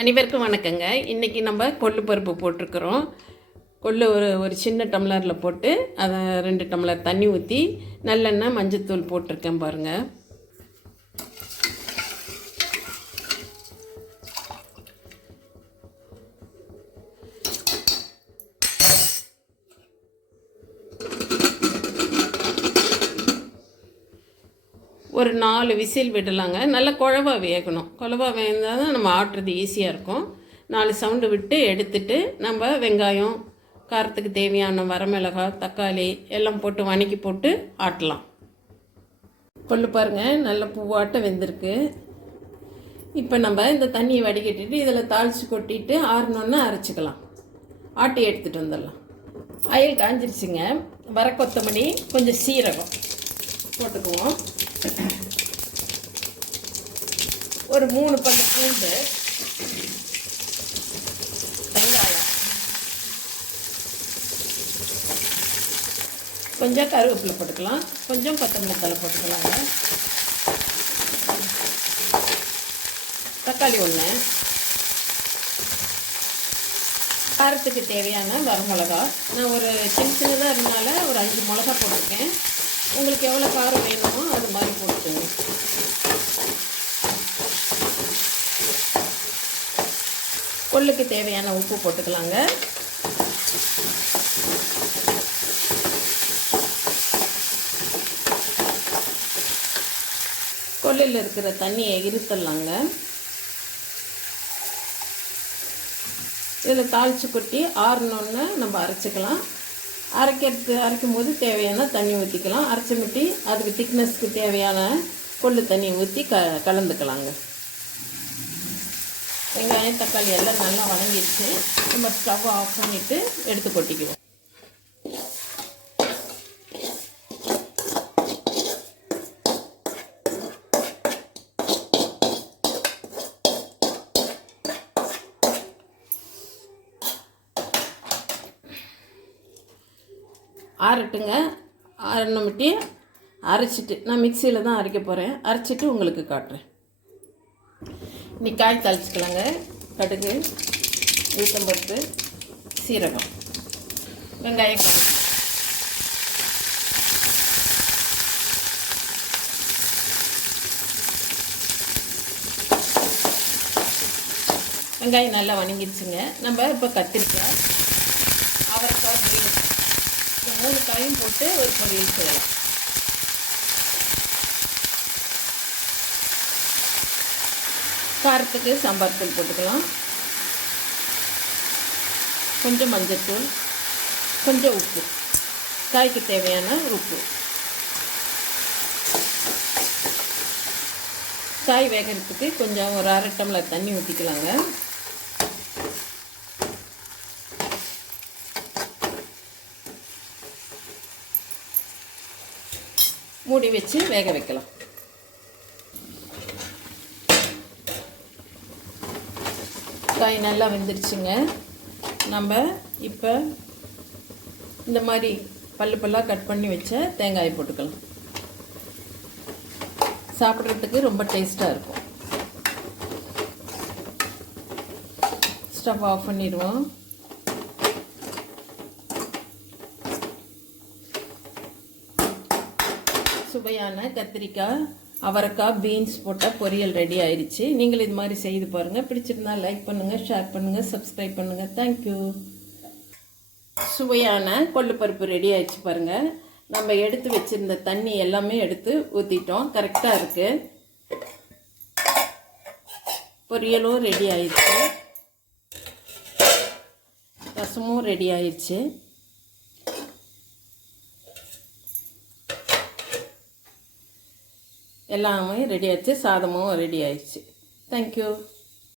அனைவருக்கும் வணக்கங்க. இன்றைக்கி நம்ம கொள்ளு பருப்பு போட்டிருக்கிறோம். கொள்ளு ஒரு ஒரு சின்ன டம்ளரில் போட்டு அதை ரெண்டு டம்ளர் தண்ணி ஊற்றி நல்லெண்ணெய் மஞ்சத்தூள் போட்டிருக்கேன் பாருங்கள் ஒரு நாலு விசில் விடலாங்க. நல்லா குழவா வேகணும். குழவா வேந்தால் தான் நம்ம ஆட்டுறது ஈஸியாக இருக்கும். நாலு சவுண்டு விட்டு எடுத்துட்டு நம்ம வெங்காயம் காரத்துக்கு தேவையான வரமிளகாய் தக்காளி எல்லாம் போட்டு வணக்கி போட்டு ஆட்டலாம். கொள்ளு பாருங்கள் நல்ல பூவாட்ட வெந்திருக்கு. இப்போ நம்ம இந்த தண்ணியை வடிகட்டிட்டு இதில் தாளித்து கொட்டிட்டு ஆறினோன்னு அரைச்சிக்கலாம். ஆட்டி எடுத்துகிட்டு வந்துடலாம். அயல் காஞ்சிருச்சுங்க. வர கொத்தமல்லி கொஞ்சம் சீரகம் போட்டுக்குவோம். ஒரு மூணு பத்து பூண்டு வெங்காயம் கொஞ்சம் கருவேப்பிலை போட்டுக்கலாம் கொஞ்சம் கொத்தமல்லி தலை போட்டுக்கலாங்க. தக்காளி ஒன்று காரத்துக்கு தேவையான வரமிளகா. நான் ஒரு சின்ன சின்னதாக இருந்தனால ஒரு அஞ்சு மிளகா போட்டிருக்கேன். உங்களுக்கு எவ்வளோ காரம் வேணும் அது மாதிரி போட்டுக்கோங்க பொருளுக்கு தேவையான உப்பு போட்டுக்கலாங்க. கொள்ளில் இருக்கிற தண்ணியை இருத்தலாங்க இதில் தாளித்து கொட்டி ஆறினோன்னு நம்ம அரைச்சிக்கலாம். அரைக்கிறது அரைக்கும் போது தேவையான தண்ணி ஊற்றிக்கலாம் அரைச்சி முட்டி அதுக்கு திக்னஸ்க்கு தேவையான கொள்ளு தண்ணி ஊற்றி க கலந்துக்கலாங்க. வெங்காயம் தக்காளி எல்லாம் நல்லா வணங்கிடுச்சு நம்ம ஸ்டவ் ஆஃப் பண்ணிவிட்டு எடுத்து கொட்டிக்குவோம். ஆறட்டுங்க. ஆறணுமிட்டி அரைச்சிட்டு நான் மிக்சியில் தான் அரைக்க போகிறேன் அரைச்சிட்டு உங்களுக்கு காட்டுறேன். நிக்காய் காய் தாளிச்சிக்கலாங்க. கடுகு உளுத்தம்பருப்பு சீரகம். வெங்காயம் கடுகு. வெங்காயம் நல்லா வணங்கிடுச்சுங்க. நம்ம இப்போ கத்திரிக்காய் அவரைக்காய் மூணு காயும் போட்டு ஒரு பொரியல் செய்யலாம். காரத்துக்கு சாம்பார் தூள் போட்டுக்கலாம். கொஞ்சம் மஞ்சத்தூள் கொஞ்சம் உப்பு. காய்க்கு தேவையான உப்பு. காய் வேகிறதுக்கு கொஞ்சம் ஒரு அரை டம்ளர் தண்ணி ஊற்றிக்கலாங்க மூடி வச்சு வேக வைக்கலாம். காய் நல்லா வெந்துருச்சுங்க. நம்ம இப்போ இந்த மாதிரி பல்லு பல்லாக கட் பண்ணி வச்ச தேங்காயை போட்டுக்கலாம். சாப்பிட்றதுக்கு ரொம்ப டேஸ்ட்டாக இருக்கும். ஸ்டவ் ஆஃப் பண்ணிடுவோம். சுவையான கத்திரிக்காய் அவரைக்காய் பீன்ஸ் போட்டால் பொரியல் ரெடி ஆயிடுச்சு. நீங்கள் இது மாதிரி செய்து பாருங்கள் பிடிச்சிருந்தா லைக் பண்ணுங்கள் ஷேர் பண்ணுங்கள் சப்ஸ்கிரைப் பண்ணுங்கள் தேங்க்யூ சுவையான கொள்ளுப்பருப்பு ரெடி ஆயிடுச்சு பாருங்கள் நம்ம எடுத்து வச்சிருந்த தண்ணி எல்லாமே எடுத்து ஊற்றிட்டோம் கரெக்டாக இருக்குது பொரியலும் ரெடி ஆயிடுச்சு. ரசமும் ரெடி ஆயிடுச்சு. எல்லாமே ரெடி ஆயிடுச்சு சாதமும் ரெடி ஆயிடுச்சு. தேங்க்யூ